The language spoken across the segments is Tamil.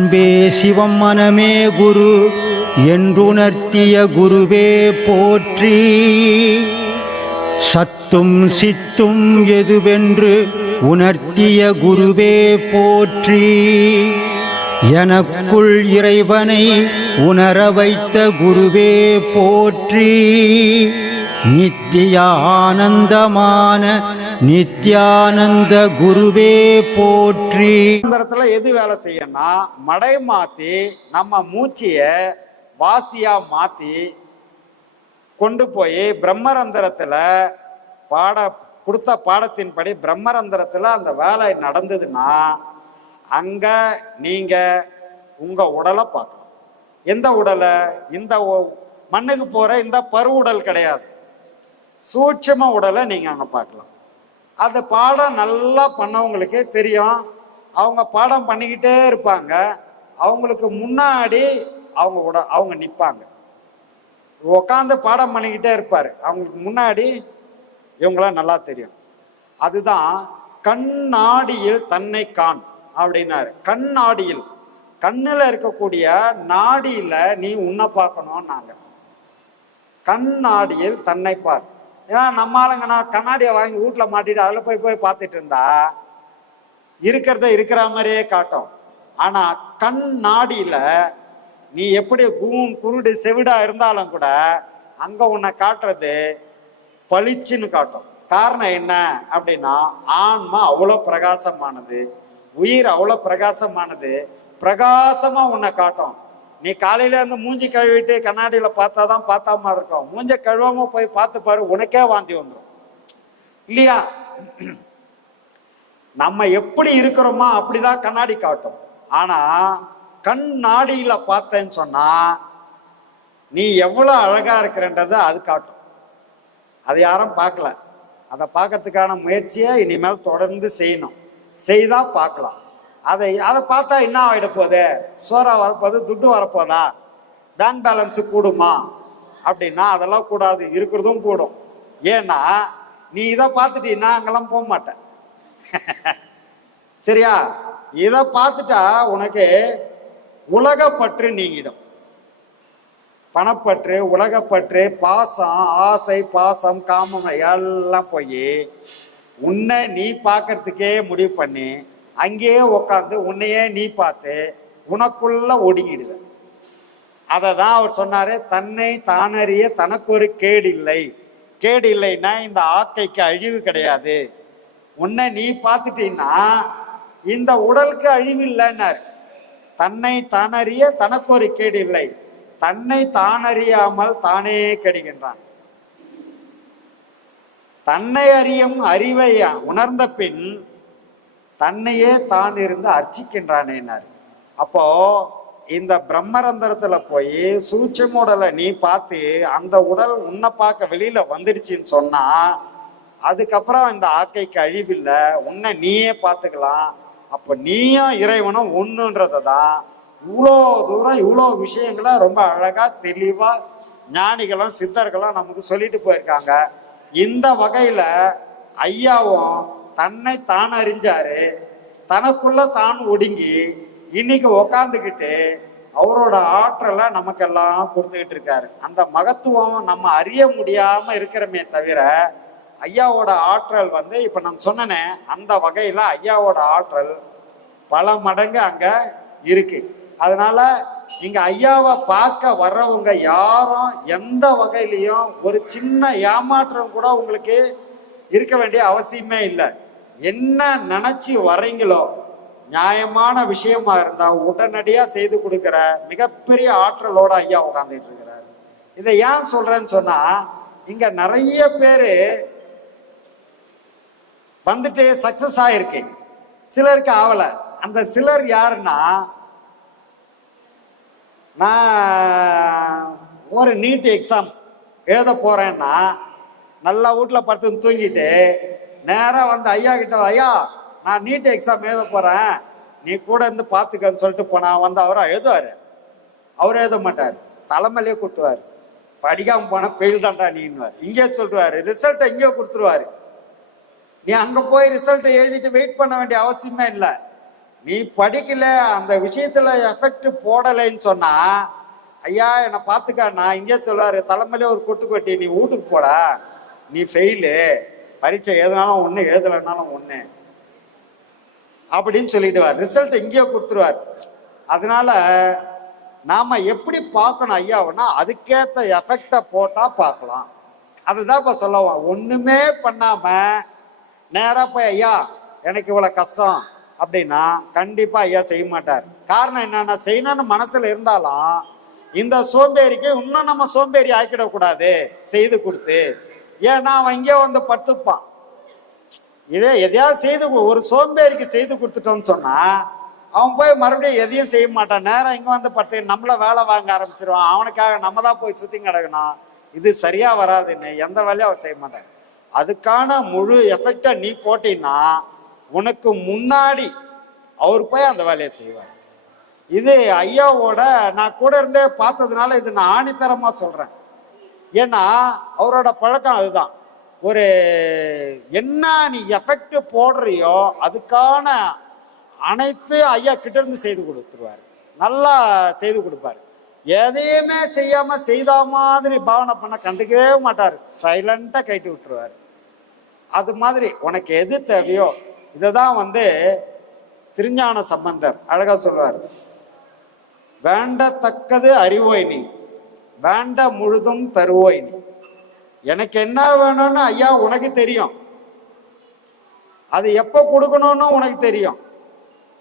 அன்பே சிவம் மனமே குரு என்றுணர்த்திய குருவே போற்றி. சத்தும் சித்தும் எதுவென்று உணர்த்திய குருவே போற்றி. எனக்குள் இறைவனை உணர வைத்த குருவே போற்றி. நித்திய ஆனந்தமான நித்யானந்த குருவே போற்றி. எது வேலை செய்யணும்னா மடை மாத்தி நம்ம மூச்சிய வாசியா மாத்தி கொண்டு போய் பிரம்மரந்திரத்துல கொடுத்த பாடத்தின்படி பிரம்மரந்திரத்துல அந்த வேலை நடந்ததுன்னா அங்க நீங்க உங்க உடலை பார்க்கலாம். எந்த உடலை? இந்த மண்ணுக்கு போற இந்த பரு உடல் கிடையாது, சூட்சும உடலை நீங்க அங்க பார்க்கலாம். அந்த பாடம் நல்லா பண்ணவங்களுக்கே தெரியும். அவங்க பாடம் பண்ணிக்கிட்டே இருப்பாங்க. அவங்களுக்கு முன்னாடி அவங்க நிற்பாங்க. உட்காந்து பாடம் பண்ணிக்கிட்டே இருப்பாரு. அவங்களுக்கு முன்னாடி இவங்களாம் நல்லா தெரியும். அதுதான் கண்ணாடியில் தன்னை காண் அப்படின்னாரு. கண்ணாடியில், கண்ணுல இருக்கக்கூடிய நாடியில நீ உன்னை பார்க்கணும். நாங்க கண்ணாடியில் தன்னை பார். ஏன்னா நம்ம ஆளுங்கன்னா கண்ணாடியை வாங்கி வீட்டுல மாட்டிட்டு அதுல போய் பார்த்துட்டு இருந்தா இருக்கிறத இருக்கிற மாதிரியே காட்டும். ஆனா கண்ணாடியில நீ எப்படி குருடு செவிடா இருந்தாலும் கூட அங்க உன்னை காட்டுறது பளிச்சுன்னு காட்டும். காரணம் என்ன அப்படின்னா ஆன்மா அவ்வளோ பிரகாசமானது, உயிர் அவ்வளோ பிரகாசமானது, பிரகாசமா உன்னை காட்டும். நீ காலையில இருந்து மூஞ்சி கழுவிட்டு கண்ணாடியில பார்த்தாதான் பார்த்தாம இருக்கும். மூஞ்ச கழுவாம போய் பார்த்து பாரு, உனக்கே வாந்தி வந்துடும் இல்லையா? நம்ம எப்படி இருக்கிறோமோ அப்படிதான் கண்ணாடி காட்டும். ஆனா கண்ணாடியில பார்த்தேன்னு சொன்னா நீ எவ்வளவு அழகா இருக்கிறன்றத அது காட்டும். அதை யாரும் பார்க்கல. அதை பார்க்கறதுக்கான முயற்சியை இனிமேல் தொடர்ந்து செய்யணும். செய்தா பார்க்கலாம். அதை பார்த்தா என்ன ஆகிட போகுது? சோறா வரப்போகுது, துட்டு வரப்போதா, பேங்க் பேலன்ஸ் கூடுமா அப்படின்னா அதெல்லாம் கூடாது. இருக்கிறதும் கூடும். ஏன்னா நீ இதை பார்த்துட்டீங்கன்னா அங்கெல்லாம் போக மாட்டேன். சரியா? இதை பார்த்துட்டா உனக்கு உலகப்பற்று நீங்கிடும். பணப்பற்று, உலகப்பற்று, பாசம், ஆசை, பாசம், காமம் எல்லாம் போய் உன்னை நீ பார்க்கறதுக்கே முடிவு பண்ணி அங்கேயே உட்காந்து உன்னையே நீ பார்த்து உனக்குள்ள ஒடுங்கிடுத. அதை தான் அவர் சொன்னாரு, தன்னை தானறிய தனக்கு ஒரு கேடு இல்லை. கேடு இல்லைன்னா இந்த ஆக்கைக்கு அழிவு கிடையாது. உன்னை நீ பார்த்துட்டீங்கன்னா இந்த உடலுக்கு அழிவு இல்லைன்னாரு. தன்னை தானறிய தனக்கு ஒரு கேடு இல்லை. தன்னை தானறியாமல் தானே கெடுகின்றான். தன்னை அறியும் அறிவை உணர்ந்த பின் தன்னையே தான் இருந்து அர்ச்சிக்கின்றானேனார். அப்போ இந்த பிரம்மரந்திரத்துல போய் சூட்சும உடலை நீ பார்த்து அந்த உடல் உன்னை பார்க்க வெளியில வந்துடுச்சின்னு சொன்னா அதுக்கப்புறம் இந்த ஆக்கைக்கு அழிவில்லை, உன்னை நீயே பார்த்துக்கலாம். அப்போ நீயும் இறைவனும் ஒண்ணுன்றதை தான் இவ்வளோ தூரம் இவ்வளோ விஷயங்களை ரொம்ப அழகா தெளிவா ஞானிகளும் சித்தர்களும் நமக்கு சொல்லிட்டு போயிருக்காங்க. இந்த வகையில ஐயாவும் தன்னை தான் அறிஞ்சாரு, தனக்குள்ள தான் ஒடுங்கி இன்னைக்கு உக்காந்துக்கிட்டு அவரோட ஆற்றலை நமக்கெல்லாம் கொடுத்துக்கிட்டு இருக்காரு. அந்த மகத்துவம் நம்ம அறிய முடியாம இருக்கிறமே தவிர ஐயாவோட ஆற்றல் இப்ப நான் சொன்னனே அந்த வகையில ஐயாவோட ஆற்றல் பல மடங்கு அங்க இருக்கு. அதனால இங்க ஐயாவை பார்க்க வர்றவங்க யாரும் எந்த வகையிலையும் ஒரு சின்ன ஏமாற்றம் கூட உங்களுக்கு இருக்க வேண்டிய அவசியமே இல்லை. என்ன நினைச்சு வர்றீங்களோ நியாயமான விஷயமா இருந்தா உடனடியா செய்து கொடுக்கிற மிகப்பெரிய ஆற்றலோட ஐயா உட்கார்ந்துட்டு இருக்கிறாரு. இதை ஏன் சொல்றேன்னு சொன்னா இங்க நிறைய பேரு வந்துட்டு சக்சஸ் ஆயிருக்கு, சிலருக்கு ஆகல. அந்த சிலர் யாருன்னா, நான் ஒரு நீட் எக்ஸாம் எழுத போறேன்னா நல்லா வீட்டில் படுத்து தூங்கிட்டு நேராக ஐயா கிட்ட, ஐயா நான் நீட் எக்ஸாம் எழுத போறேன், நீ கூட இருந்து பார்த்துக்கன்னு சொல்லிட்டு போனா அவரை எழுதுவாரு. அவர் எழுத மாட்டார், தலைமையிலே கூட்டுவார். படிக்காம போனா பெயில் தாண்டா நீன்னுவார். இங்கே சொல்லுவாரு, ரிசல்ட்டை இங்கே கொடுத்துருவாரு. நீ அங்க போய் ரிசல்ட்டை எழுதிட்டு வெயிட் பண்ண வேண்டிய அவசியமே இல்லை. நீ படிக்கல, அந்த விஷயத்துல எஃபெக்ட் போடலைன்னு சொன்னா, ஐயா என்னை பார்த்துக்கா, நான் இங்கே சொல்லுவாரு, தலைமையிலே ஒரு கொட்டு கொட்டி, நீ வீட்டுக்கு போடா, நீ ஃபெயிலு, பரீட்சை எழுதினாலும் ஒன்று எழுதலைனாலும் ஒன்று அப்படின்னு சொல்லிடுவார். ரிசல்ட் இங்கேயே கொடுத்துருவார். அதனால நாம எப்படி பார்க்கணும் ஐயாவுன்னா, அதுக்கேற்ற எஃபெக்டை போட்டா பார்க்கலாம். அதுதான் இப்ப சொல்லுவோம். ஒண்ணுமே பண்ணாம நேரா போய் ஐயா எனக்கு இவ்வளவு கஷ்டம் அப்படின்னா கண்டிப்பா ஐயா செய்ய மாட்டார். காரணம் என்னன்னா, செய்யணும்னு மனசுல இருந்தாலும் இந்த சோம்பேறிக்கு இன்னும் நம்ம சோம்பேறி ஆக்கிடக்கூடாது செய்து கொடுத்து. ஏன்னா அவன் இங்கே வந்து படுத்துப்பான். இதே எதையாவது செய்து ஒரு சோம்பேறிக்கு செய்து கொடுத்துட்டோம்னு சொன்னா அவன் போய் மறுபடியும் எதையும் செய்ய மாட்டான். நேரம் இங்க வந்து படுத்து நம்மள வேலை வாங்க ஆரம்பிச்சிருவான். அவனுக்காக நம்ம தான் போய் சுத்தி கிடக்கணும். இது சரியா வராதுன்னு எந்த வேலையும் அவர் செய்ய மாட்டான். அதுக்கான முழு எஃபெக்டை நீ போட்டீங்கன்னா உனக்கு முன்னாடி அவர் போய் அந்த வேலையை செய்வார். இது ஐயாவோட நான் கூட இருந்தே பார்த்ததுனால இது நான் ஆணித்தரமா சொல்றேன். ஏன்னா அவரோட பழக்கம் அதுதான். ஒரு என்ன நீ எஃபெக்ட் போடுறியோ அதுக்கான அனைத்து ஐயா கிட்ட இருந்து செய்து கொடுத்துருவாரு. நல்லா செய்து கொடுப்பாரு. எதையுமே செய்யாம செய்த மாதிரி பாவனை பண்ண கண்டுக்கவே மாட்டாரு. சைலண்டா கைட்டு விட்டுருவாரு. அது மாதிரி உனக்கு எது தேவையோ இதைதான் வந்து திருஞான சம்பந்தர் அழகா சொல்வார். வேண்டத்தக்கது அறிவோய் நீ, வேண்ட முழுதும் தருவோய் நீ. எனக்கு என்ன வேணும்னு ஐயா உனக்கு தெரியும். அது எப்போ கொடுக்கணும்னு உனக்கு தெரியும்.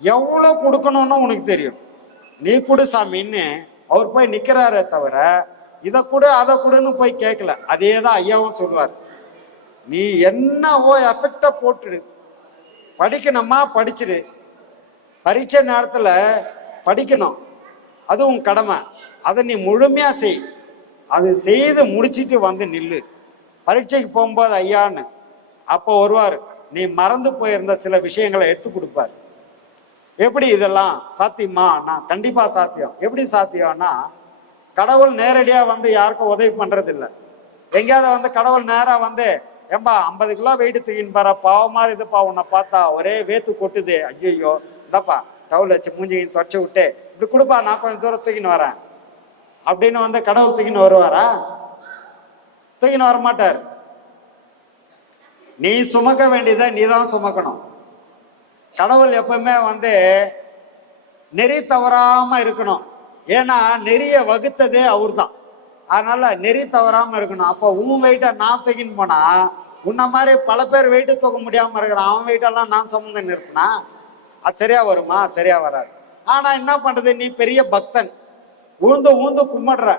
எவ்வளவு கொடுக்கணும்னு உனக்கு தெரியும். நீ கொடு சாமின்னு அவர் போய் நிக்கிறாரே தவிர இதை கொடு அதை கொடுன்னு போய் கேட்கல. அதே தான் ஐயாவும் சொல்லுவார். நீ என்னவோ எஃபெக்டை போட்டுடு. படிக்கணுமா படிச்சுடு. பரீட்சை நேரத்துல படிக்கணும், அது உன் கடமை. அதை நீ முழுமையா செய். அது செய்து முடிச்சிட்டு வந்து நில்லு. பரீட்சைக்கு போகும்போது ஐயான்னு அப்போ வருவார். நீ மறந்து போயிருந்த சில விஷயங்களை எடுத்து கொடுப்பார். எப்படி இதெல்லாம் சாத்தியமா? நான் கண்டிப்பா சாத்தியம். எப்படி சாத்தியம்னா, கடவுள் நேரடியா வந்து யாருக்கும் உதவி பண்றது இல்லை. எங்கேயாவது வந்து கடவுள் நேரா வந்து ஏம்பா 50 கிலோ வெயிட் தூக்கின்னு பாரு, பாவமா இதுப்பா, உன்னை பார்த்தா ஒரே வேத்து கொட்டுது, ஐயோ இந்தாப்பா டவுல் வச்சு மூஞ்சி தொடச்சி விட்டு இப்படி கொடுப்பா, நான் கொஞ்சம் தூரம் தூக்கின்னு வரேன் அப்படின்னு வந்து கடவுள் தூக்கின்னு வருவாரா? தூக்கின்னு வர மாட்டார். நீ சுமக்க வேண்டியதை நீ தான் சுமக்கணும். கடவுள் எப்பவுமே வந்து நெறி தவறாம இருக்கணும். ஏன்னா நெறிய வகுத்ததே அவர் தான். அதனால நெறி தவறாம இருக்கணும். அப்போ உன் வெயிட்டை நான் தூக்கின்னு போனா உன்ன மாதிரி பல பேர் வெயிட்டு தூக்க முடியாம இருக்கிறான். அவன் வெயிட்டெல்லாம் நான் சுமந்து நிற்பனா? அது சரியா வருமா? சரியா வராது. ஆனா என்ன பண்றது, நீ பெரிய பக்தன், ஊழ்ந்து ஊழ்ந்து கும்பிடுற,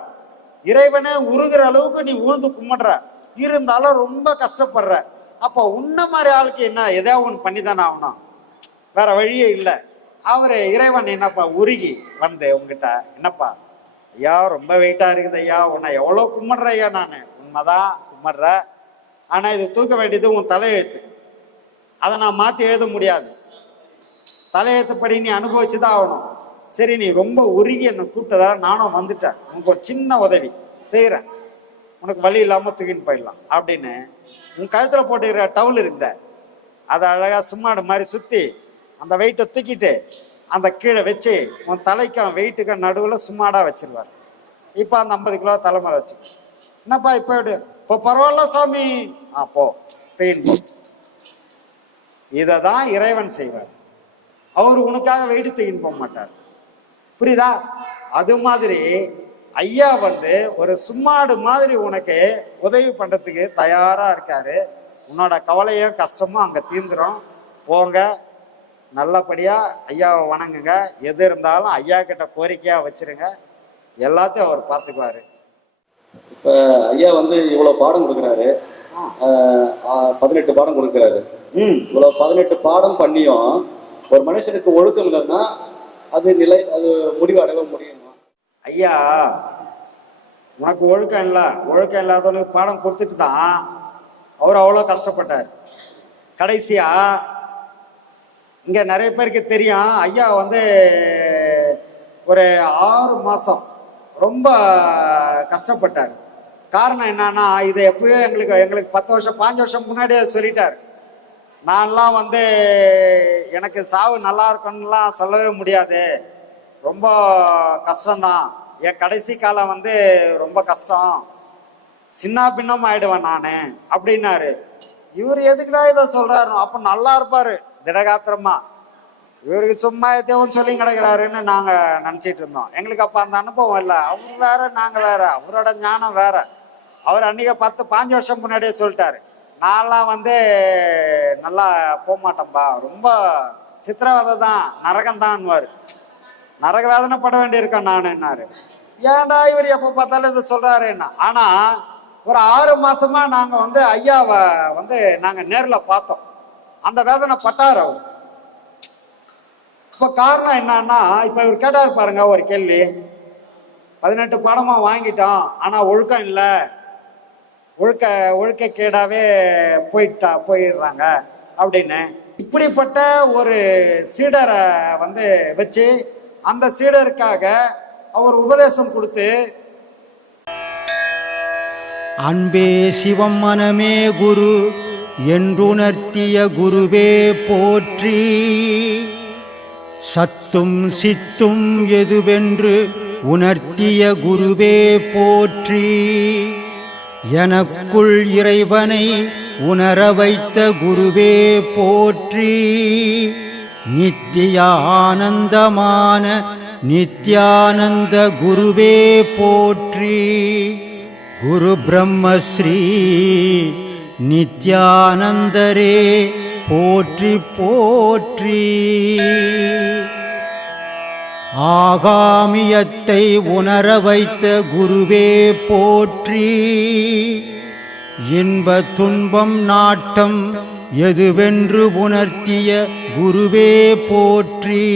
இறைவனே உருகிற அளவுக்கு நீ ஊழ்ந்து கும்பிடுற, இருந்தாலும் ரொம்ப கஷ்டப்படுற. அப்போ உன்ன மாதிரி ஆளுக்கு என்ன எதாவது ஒன்று பண்ணி தானே ஆகணும், வேற வழியே இல்லை. அவரு இறைவன் என்னப்பா உருகி வந்து உங்ககிட்ட, என்னப்பா ஐயா ரொம்ப வெயிட்டா இருக்குது ஐயா, உன்னை எவ்வளோ கும்பிடுற ஐயா, நான் உண்மைதான் கும்பிடுற, ஆனா இது தூக்க வேண்டியது உன் தலையெழுத்து, அதை நான் மாற்றி எழுத முடியாது, தலையெழுத்துப்படி நீ அனுபவிச்சுதான் ஆகணும். சரி நீ ரொம்ப உருகி என்னை கூப்பிட்டதால நானும் வந்துட்டேன், உனக்கு ஒரு சின்ன உதவி செய்கிறேன், உனக்கு வழி இல்லாமல் தூக்கின்னு போயிடலாம் அப்படின்னு உன் கழுத்தில் போட்டுக்கிற டவுல் இருந்த அதை அழகாக சும்மாடு மாதிரி சுற்றி அந்த வெயிட்டை தூக்கிட்டு அந்த கீழே வச்சு உன் தலைக்கும் வெயிட்டுக்கும் நடுவில் சும்மாடாக வச்சிருவார். இப்போ அந்த 50 கிலோ தலைமையில் வச்சு, என்னப்பா இப்போ பரவாயில்ல சாமி, போ பெயின் போ. இதை தான் இறைவன் செய்வார். அவர் உனக்காக வெயிட்டு தூக்கின்னு போக மாட்டார். புரியுதா? அது மாதிரி ஐயா வந்து ஒரு சும்மாடு மாதிரி உனக்கு உதவி பண்றதுக்கு தயாரா இருக்காரு. உன்னோட கவலையும் கஷ்டமும் அங்க தீர்ந்துடும். போங்க, நல்லபடியா ஐயாவை வணங்குங்க. எது இருந்தாலும் ஐயா கிட்ட கோரிக்கையா வச்சிருங்க, எல்லாத்தையும் அவர் பார்த்துக்குவாரு. இப்ப ஐயா வந்து இவ்வளவு பாடம் கொடுக்குறாரு, 18 பாடம் கொடுக்குறாரு. இவ்வளவு 18 பாடம் பண்ணியும் ஒரு மனுஷனுக்கு ஒழுக்கம் இல்லைன்னா அது முடிவு அடைய முடியுமா? ஐயா உனக்கு ஒழுக்கம் இல்லை, ஒழுக்கம் இல்லாதவனுக்கு பாடம் கொடுத்துட்டு தான் அவர் அவ்வளோ கஷ்டப்பட்டார். கடைசியா இங்க நிறைய பேருக்கு தெரியும், ஐயா வந்து ஒரு 6 மாசம் ரொம்ப கஷ்டப்பட்டார். காரணம் என்னன்னா, இதை எப்பயோ எங்களுக்கு 10 வருஷம் 5 வருஷம் முன்னாடியே சொல்லிட்டார். நான்லாம் வந்து எனக்கு சாவு நல்லா இருக்குன்னுலாம் சொல்லவே முடியாது, ரொம்ப கஷ்டம்தான், என் கடைசி காலம் வந்து ரொம்ப கஷ்டம், சின்ன பின்னம் ஆயிடுவேன் நான் அப்படின்னாரு. இவர் எதுக்குடா இதை சொல்றாரு? அப்போ நல்லா இருப்பாரு திடகாத்திரமா, இவருக்கு சும்மா எதையும் சொல்லி கிடக்குறாருன்னு நாங்கள் நினச்சிட்டு இருந்தோம். எங்களுக்கு அப்போ அந்த அனுபவம் இல்லை. அவர் வேற, நாங்கள் வேற, அவரோட ஞானம் வேற. அவர் அன்றைக்கி 10-15 வருஷம் முன்னாடியே சொல்லிட்டாரு, நான்லாம் வந்து நல்லா போக மாட்டேன்பா, ரொம்ப சித்திரவதை தான், நரகம்தான்வார், நரக வேதனை பட வேண்டியிருக்கேன் நானுன்னாரு. ஏன்டா இவர் எப்போ பார்த்தாலும் இதை சொல்கிறாருன்னா. ஆனால் ஒரு 6 மாசமா நாங்கள் வந்து ஐயாவை வந்து நாங்கள் நேரில் பார்த்தோம். அந்த வேதனை பட்டார் அவர். இப்போ காரணம் என்னன்னா, இப்போ இவர் கேட்டார் பாருங்க ஒரு கேள்வி, 18 பாடமாக வாங்கிட்டோம் ஆனால் ஒழுக்கம் இல்லை, ஒழுக்கக்கேடாவே போயிடுறாங்க அப்படின்னு. இப்படிப்பட்ட ஒரு சீடரை வந்து வச்சு அந்த சீடருக்காக அவர் உபதேசம் கொடுத்து, அன்பே சிவம் மனமே குரு என்றுணர்த்திய குருவே போற்றி, சத்தும் சித்தும் எதுவென்று உணர்த்திய குருவே போற்றி, எனக்குள் இறைவனை உணர வைத்த குருவே போற்றி, நித்திய ஆனந்தமான நித்யானந்த குருவே போற்றி, குரு பிரம்மஸ்ரீ நித்யானந்தரே போற்றி போற்றி. ஆகாமியத்தை உணர வைத்த குருவே போற்றி, இன்ப துன்பம் நாட்டம் எதுவென்று உணர்த்திய குருவே போற்றி,